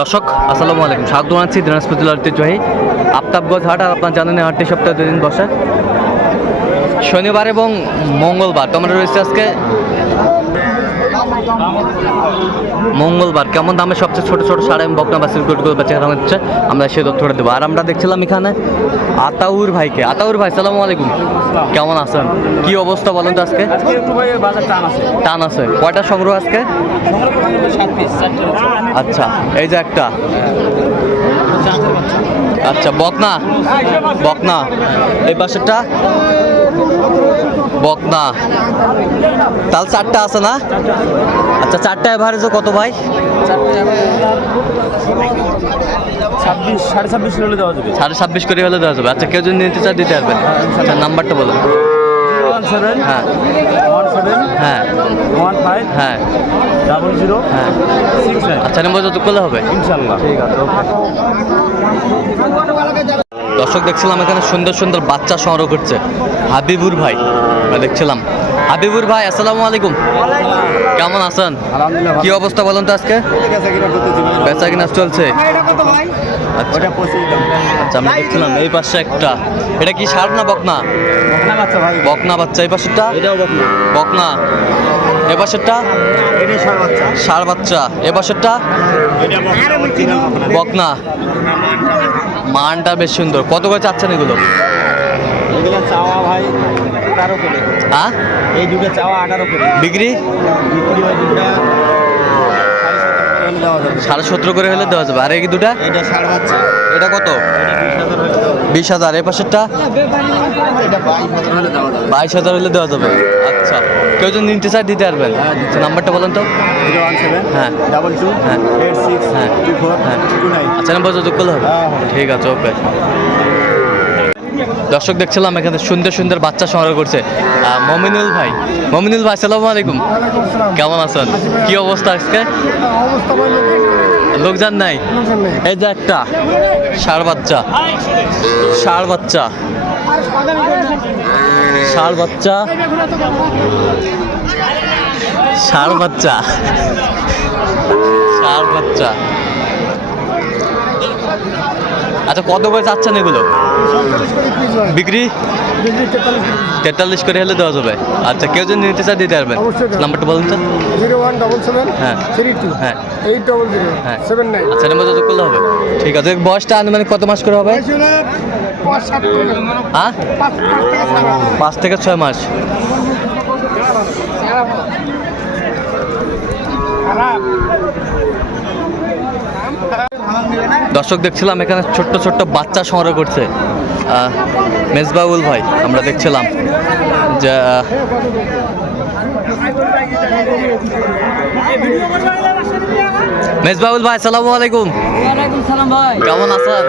দর্শক, আসসালামু আলাইকুম। স্বাগত জানাচ্ছি দিনাজপুর জেলার ঐতিহ্যবাহী আফতাবগঞ্জ হাট আর আপনার জানেন হাটটি সপ্তাহে দুদিন বসে। শনিবার এবং মঙ্গলবার। তোমরা রয়েছে আজকে মঙ্গলবার কেমন দামে সবচেয়ে ছোট ছোট সাড়ে বকনা বা সিলকুটগুলো বেচে কেনা হচ্ছে? আমরা সে তথ্যটা দেবো। আর আমরা দেখছিলাম এখানে আতাউর ভাইকে। আতাউর ভাই, সালাম আলাইকুম। কেমন আছেন? কি অবস্থা বলেন তো আজকে? টান আছে। কয়টা সংগ্রহ আজকে? আচ্ছা এই যে একটা। আচ্ছা বকনা। বকনা। এই পাশেরটা? বকনা। তাহলে চারটা আছে না? আচ্ছা চারটা এভারেজে কত ভাই? ছাব্বিশ সাড়ে ছাব্বিশ হলে দেওয়া যাবে। সাড়ে ছাব্বিশ করে হলে দেওয়া যাবে। আচ্ছা কেউ যদি নিতে চায় দিতে পারবেন আচ্ছা নাম্বারটা বলুন হ্যাঁ। সেভেন হ্যাঁ। ওয়ান ফাইভ হ্যাঁ। ডাবল জিরো হ্যাঁ। সিক্স নাইন আচ্ছা নম্বর যত করলে হবে? ইনশাল্লাহ ঠিক আছে দর্শক দেখছিলাম এখানে সুন্দর সুন্দর বাচ্চা সংগ্রহ করছে। হাবিবুর ভাই দেখছিলাম। হাবিবুর ভাই আসসালামু আলাইকুম। কেমন আছেন? কি অবস্থা বলুন তো আজকে? বেচা কিনা চলছে? আচ্ছা। আচ্ছা আমি দেখছিলাম এই পাশে একটা। এটা কি সার না বকনা? বকনা বাচ্চা এই পাশেরটা? বকনা। বকনা। এ পাশেরটা? সার বাচ্চা। সার এ পাশেরটা? বকনা। অরিজিনাল বকনা বকনা। মানটা বেশ সুন্দর। কত করে চাচ্ছেন এগুলো? এগুলো চাওয়া ভাই আঠারো করে হ্যাঁ? এই দুটো চাওয়া আঠারো করে বিক্রি? বিক্রি দুটা। সাড়ে সতেরো করে হলে দেওয়া যাবে। আর এই দুটা? এটা সাড়ে বাচ্চা। এটা কত? বিশ হাজার এ পাশেরটা বাইশ হাজার হলে দেওয়া যাবে আচ্ছা কেউ যদি নিতে চায় দিতে পারবেন হ্যাঁ, নাম্বারটা বলেন তো হ্যাঁ। ডাবল টু হ্যাঁ। হ্যাঁ। হ্যাঁ। আচ্ছা নাম্বার যোগ করলে হবে হ্যাঁ, হ্যাঁ। ঠিক আছে ওকে দর্শক দেখছিলাম এখানে সুন্দর সুন্দর বাচ্চা সংগ্রহ করছে। মমিনুল ভাই। মমিনুল ভাই সালামু আলাইকুম। কেমন আছেন? কি অবস্থা আজকে? লোকজন নাই? এই যে একটা, ষাড় বাচ্চা। ষাড় বাচ্চা। ষাড় বাচ্চা। ষাড় বাচ্চা। ষাড় বাচ্চা। আচ্ছা কত করে চাচ্ছেন এগুলো? বিক্রি? তেতাল্লিশ করে হলে দেওয়া যাবে। আচ্ছা কেউ যদি নিতে চায় দিতে পারবেন। নাম্বারটা বলুন তো। জিরো ওয়ান ডবল সেভেন হ্যাঁ। থ্রি টু হ্যাঁ। এইট ডবল জিরো হ্যাঁ। Seven nine. আচ্ছা নাম্বার যত করলে হবে। ঠিক আছে বয়সটা আনুমানিক কত মাস করে হবে? হ্যাঁ? পাঁচ থেকে পাঁচ থেকে ছয় মাস। দর্শক দেখছিলাম এখানে ছোট্ট ছোট্ট বাচ্চা সংগ্রহ করছে। মেজবাউল ভাই আমরা দেখছিলাম যে মেজবাউল ভাই সালামু আলাইকুম। ভাই। কেমন আছেন?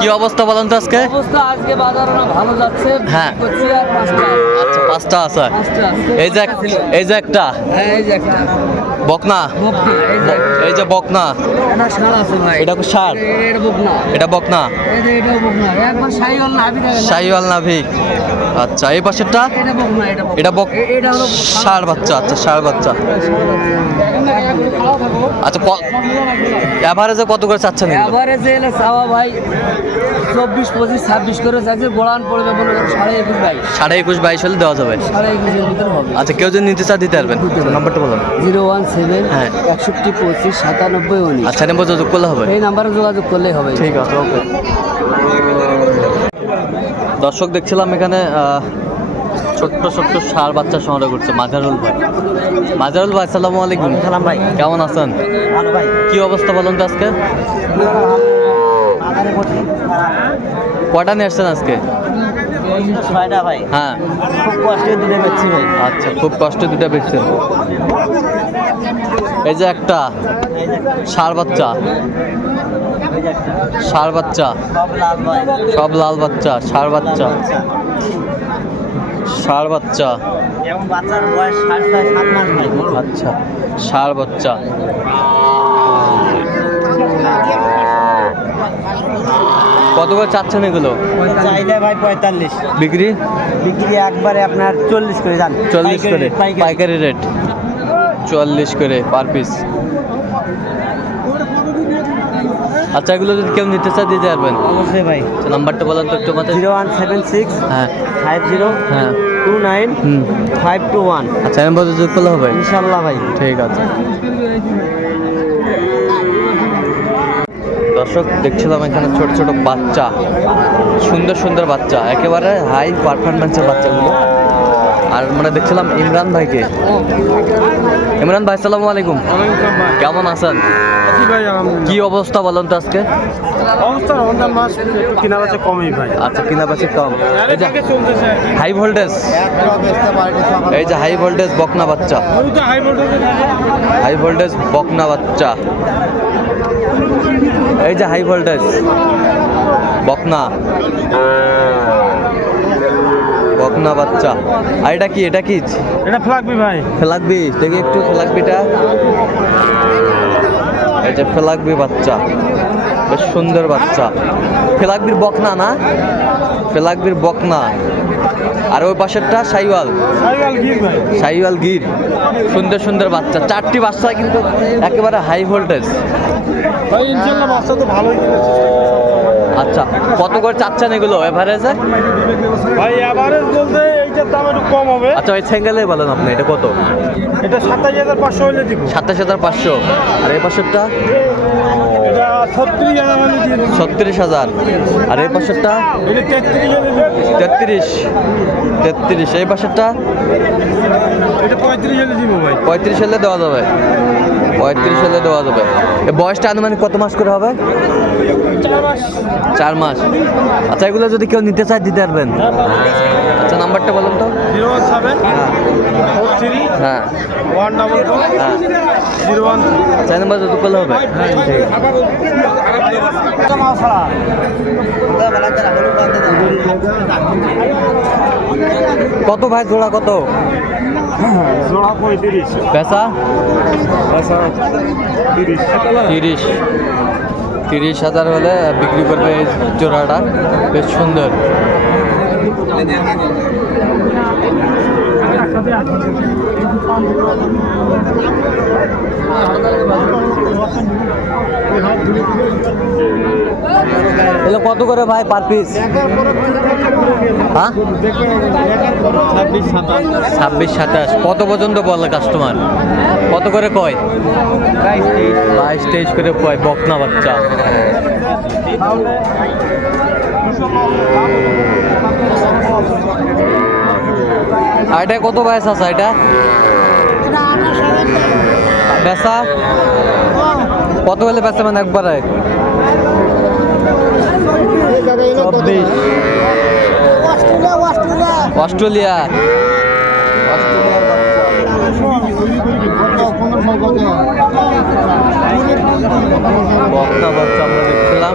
কি অবস্থা বলেন তো আজকে? অবস্থা আজকে বাজার ভালো যাচ্ছে। হ্যাঁ। পাঁচটা আছে। এই যে এই যে একটা। বকনা। এই যে বকনা। এটা কি ষাঁড়? এটা- বকনা। শাহিওয়াল নাভি। আচ্ছা এই পাশেরটা? এটা বক ষাড় বাচ্চা আচ্ছা ষাড় বাচ্চা। আচ্ছা অ্যাভারেজে কত করে চাচ্ছেন? এভারেজে এলে চাওয়া ভাই চব্বিশ পঁচিশ ছাব্বিশ করে যাচ্ছে গোড়ান পড়বে সাড়ে একুশ বাইশ। সাড়ে একুশ বাইশ হলে দেওয়া হবে? আচ্ছা কেউ যদি নিতে চায় দিতে পারবেন। নাম্বারটা বলুন জিরো ওয়ান সেভেন হ্যাঁ। একষট্টি পঁচিশ সাতানব্বই উনিশ। আচ্ছা নম্বর যোগ করলে হবে? এই নাম্বারে যোগাযোগ করলেই হবে। ঠিক আছে ওকে। দর্শক দেখছিলাম এখানে ছোট্ট ছোট্ট সার বাচ্চা সংগ্রহ করছে মাজারুল ভাই। মাজারুল ভাই আসসালামু আলাইকুম। সালাম ভাই। কেমন আছেন? ভালো ভাই। কি অবস্থা বলুন তো আজকে? কটা নিয়ে আসছেন আজকে? ভাই। হ্যাঁ। খুব কষ্টে ভাই। আচ্ছা খুব কষ্টে দুটা বেচছেন এই যে একটা সার বাচ্চা। সার বাচ্চা। সব লাল বাচ্চা সার বাচ্চা। ষাড় বাচ্চা। আচ্ছা ষাড় বাচ্চা। কত করে চাচ্ছেন এগুলো? চাইলে ভাই পঁয়তাল্লিশ। বিক্রি? বিক্রি একবারে আপনার চল্লিশ করে যান। চল্লিশ করে? পাইকারি। রেট? চুয়াল্লিশ করে পার পিস। আচ্ছা এগুলো যদি কেউ নিতে চায় দিতে পারবেন। অবশ্যই ভাই। আচ্ছা, নাম্বারটা বলেন তো একটু মাথায় জিরো ওয়ান সেভেন সিক্স হ্যাঁ। ফাইভ জিরো হ্যাঁ। Two nine five two one. আচ্ছা আমি যোগ করলে হবে? ইনশাল্লাহ ভাই। ঠিক আছে। দর্শক দেখছিলাম এখানে ছোট ছোট বাচ্চা সুন্দর সুন্দর বাচ্চা একেবারে হাই পারফরমেন্সের বাচ্চাগুলো। আর মানে দেখছিলাম ইমরান ভাইকে। ইমরান ভাই সালামু আলাইকুম। কেমন আছেন? ভাই কি অবস্থা বলেন তো আজকে? অবস্থা রমজান মাস কিনা বেচা কমই ভাই। আচ্ছা কিনা কম। হাই ভোল্টেজ এই যে হাই ভোল্টেজ বকনা বাচ্চা। হাই ভোল্টেজ বকনা বাচ্চা। এই যে হাই ভোল্টেজ বকনা। বকনা বাচ্চা। আর এটা কি? এটা কি? এটা ফ্লাগবি ভাই। ফেলাকবি দেখি একটু ফেলাকবিটা এই যে ফেলাকবি বাচ্চা। বেশ সুন্দর বাচ্চা। ফেলাকবির বকনা না? ফেলাকবির বকনা। আর ওই পাশেরটা সাইওয়াল। সাইওয়াল গির সুন্দর সুন্দর বাচ্চা। চারটি বাচ্চা কিন্তু একেবারে হাই ভোল্টেজ ভাই ইনশাল্লাহ বাচ্চা তো ভালোই আচ্ছা কত করে চাচ্ছেন এগুলো এভারেজে ভাই এভারেজ বলতে এইটার দাম একটু কম হবে। আচ্ছা ওই সিঙ্গেলে বলেন আপনি এটা কত? এটা সাতাশ হাজার পাঁচশো হলে দিব। সাতাশ হাজার পাঁচশো। আর এই এটা ছত্রিশ হাজার আর এই পাশেরটা? তেত্রিশ তেত্রিশ। এই পাশেরটা? পঁয়ত্রিশ হলে দেওয়া যাবে। পঁয়ত্রিশ হলে দেওয়া যাবে। এ বয়সটা আনুমানিক কত মাস করে হবে? চার মাস। আচ্ছা এগুলো যদি কেউ নিতে চায় দিতে পারবেন। নাম্বারটা বলুন তো। জিরো ওয়ান সেভেন হ্যাঁ ফোর থ্রি হ্যাঁ। ওয়ান ডাবল হ্যাঁ। জিরো ওয়ান চার নাম্বার যদি করলে হবে। ঠিক। কত ভাই জোড়া কত? জোড়া পঁয়ত্রিশ। পেশা তিরিশ। তিরিশ। তিরিশ হাজার হলে বিক্রি করবে এই জোড়াটা। বেশ সুন্দর। এগুলো কত করে ভাই পার পিস হ্যাঁ? ছাব্বিশ, সাতাশ। কত পর্যন্ত বলে কাস্টমার কত করে কয়? বাইশ, তেইশ করে কয়, বকনা বাচ্চা। আর এটা কত বয়স আছে এটা? বেচা? কত হলে বেচা মানে একবারে? চব্বিশ। অস্ট্রেলিয়া বকনা বাচ্চা আমরা দেখছিলাম।